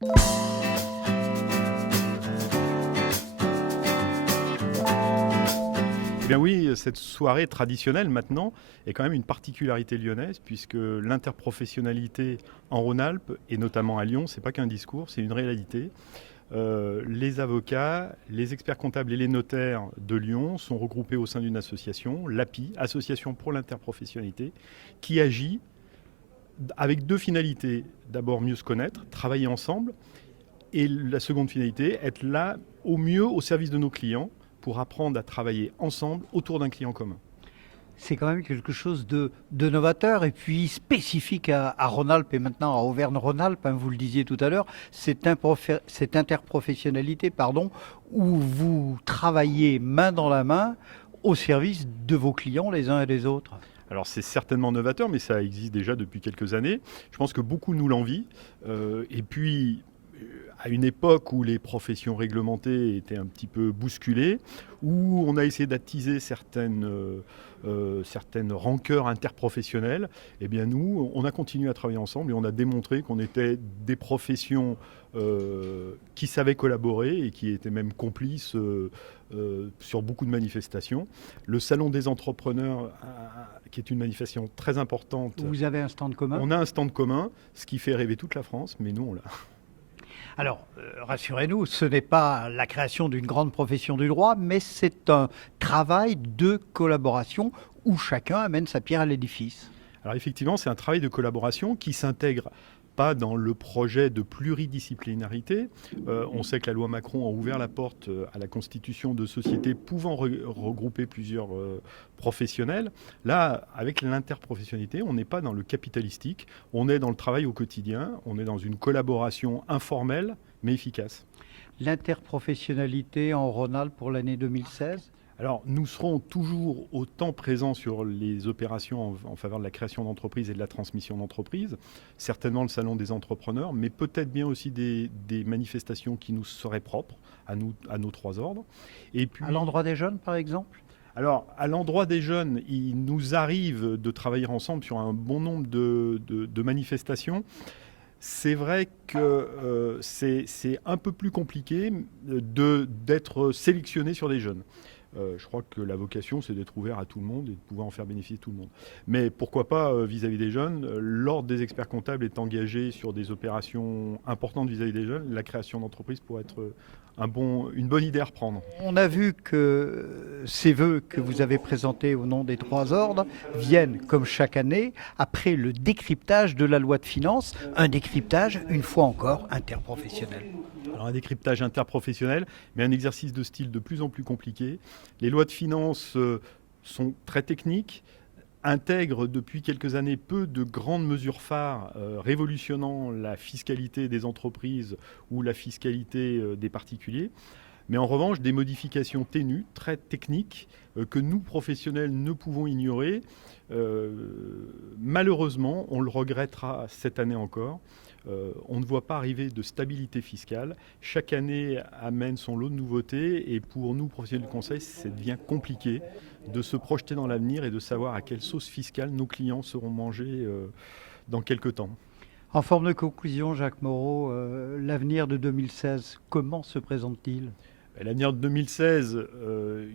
Eh bien oui, cette soirée traditionnelle maintenant est quand même une particularité lyonnaise puisque l'interprofessionnalité en Rhône-Alpes et notamment à Lyon, c'est pas qu'un discours, c'est une réalité. Les avocats, les experts comptables et les notaires de Lyon sont regroupés au sein d'une association, l'API, Association pour l'interprofessionnalité, qui agit avec deux finalités. D'abord mieux se connaître, travailler ensemble, et la seconde finalité, être là au mieux au service de nos clients pour apprendre à travailler ensemble autour d'un client commun. C'est quand même quelque chose de novateur et puis spécifique à Rhône-Alpes et maintenant à Auvergne-Rhône-Alpes, hein, vous le disiez tout à l'heure, cette interprofessionnalité, où vous travaillez main dans la main au service de vos clients les uns et les autres. Alors c'est certainement novateur, mais ça existe déjà depuis quelques années. Je pense que beaucoup nous l'envient. Et puis, à une époque où les professions réglementées étaient un petit peu bousculées, où on a essayé d'attiser certaines rancœurs interprofessionnelles, eh bien nous, on a continué à travailler ensemble et on a démontré qu'on était des professions qui savaient collaborer et qui étaient même complices sur beaucoup de manifestations. Le Salon des entrepreneurs, qui est une manifestation très importante. Vous avez un stand commun ? On a un stand commun, ce qui fait rêver toute la France, mais nous, on l'a. Alors, rassurez-nous, ce n'est pas la création d'une grande profession du droit, mais c'est un travail de collaboration où chacun amène sa pierre à l'édifice. Alors effectivement, c'est un travail de collaboration qui s'intègre pas dans le projet de pluridisciplinarité. On sait que la loi Macron a ouvert la porte à la constitution de sociétés pouvant regrouper plusieurs professionnels. Là, avec l'interprofessionnalité, on n'est pas dans le capitalistique, on est dans le travail au quotidien, on est dans une collaboration informelle mais efficace. L'interprofessionnalité en Rhône-Alpes pour l'année 2016 ? Alors, nous serons toujours autant présents sur les opérations en faveur de la création d'entreprises et de la transmission d'entreprises, certainement le Salon des entrepreneurs, mais peut-être bien aussi des manifestations qui nous seraient propres, à nos trois ordres. Et puis, à l'endroit des jeunes, par exemple ? Alors, à l'endroit des jeunes, il nous arrive de travailler ensemble sur un bon nombre de manifestations. C'est vrai que c'est un peu plus compliqué d'être sélectionné sur des jeunes. Je crois que la vocation, c'est d'être ouvert à tout le monde et de pouvoir en faire bénéficier tout le monde. Mais pourquoi pas vis-à-vis des jeunes, l'ordre des experts comptables est engagé sur des opérations importantes vis-à-vis des jeunes. La création d'entreprise pourrait être une bonne idée à reprendre. On a vu que ces vœux que vous avez présentés au nom des trois ordres viennent, comme chaque année, après le décryptage de la loi de finances, un décryptage, une fois encore, interprofessionnel. Alors un décryptage interprofessionnel, mais un exercice de style de plus en plus compliqué. Les lois de finances sont très techniques, intègrent depuis quelques années peu de grandes mesures phares révolutionnant la fiscalité des entreprises ou la fiscalité des particuliers. Mais en revanche, des modifications ténues, très techniques, que nous, professionnels, ne pouvons ignorer. Malheureusement, on le regrettera cette année encore. On ne voit pas arriver de stabilité fiscale. Chaque année amène son lot de nouveautés et pour nous, professionnels du conseil, ça devient compliqué de se projeter dans l'avenir et de savoir à quelle sauce fiscale nos clients seront mangés dans quelques temps. En forme de conclusion, Jacques Moreau, l'avenir de 2016, comment se présente-t-il ? L'avenir de 2016,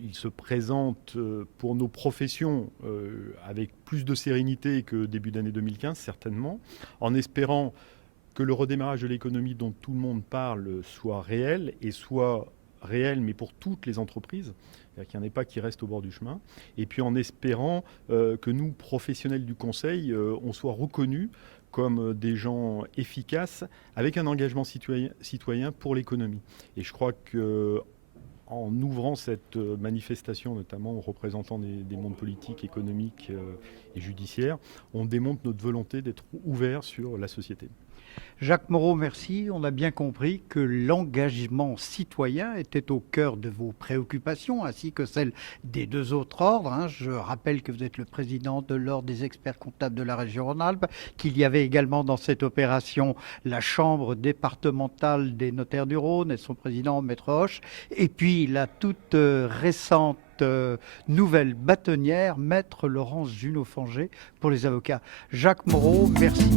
il se présente pour nos professions avec plus de sérénité que début d'année 2015, certainement, en espérant que le redémarrage de l'économie dont tout le monde parle soit réel, et soit réel, mais pour toutes les entreprises, c'est-à-dire qu'il n'y en ait pas qui restent au bord du chemin, et puis en espérant que nous, professionnels du conseil, on soit reconnus comme des gens efficaces, avec un engagement citoyen pour l'économie. Et je crois que en ouvrant cette manifestation, notamment aux représentants des mondes politiques, économiques et judiciaires, on démontre notre volonté d'être ouvert sur la société. Jacques Moreau, merci. On a bien compris que l'engagement citoyen était au cœur de vos préoccupations, ainsi que celle des deux autres ordres. Je rappelle que vous êtes le président de l'ordre des experts comptables de la région Rhône-Alpes, qu'il y avait également dans cette opération la Chambre départementale des notaires du Rhône et son président, Maître Hoche, et puis la toute récente nouvelle bâtonnière, Maître Laurence Junot-Fangé, pour les avocats. Jacques Moreau, merci.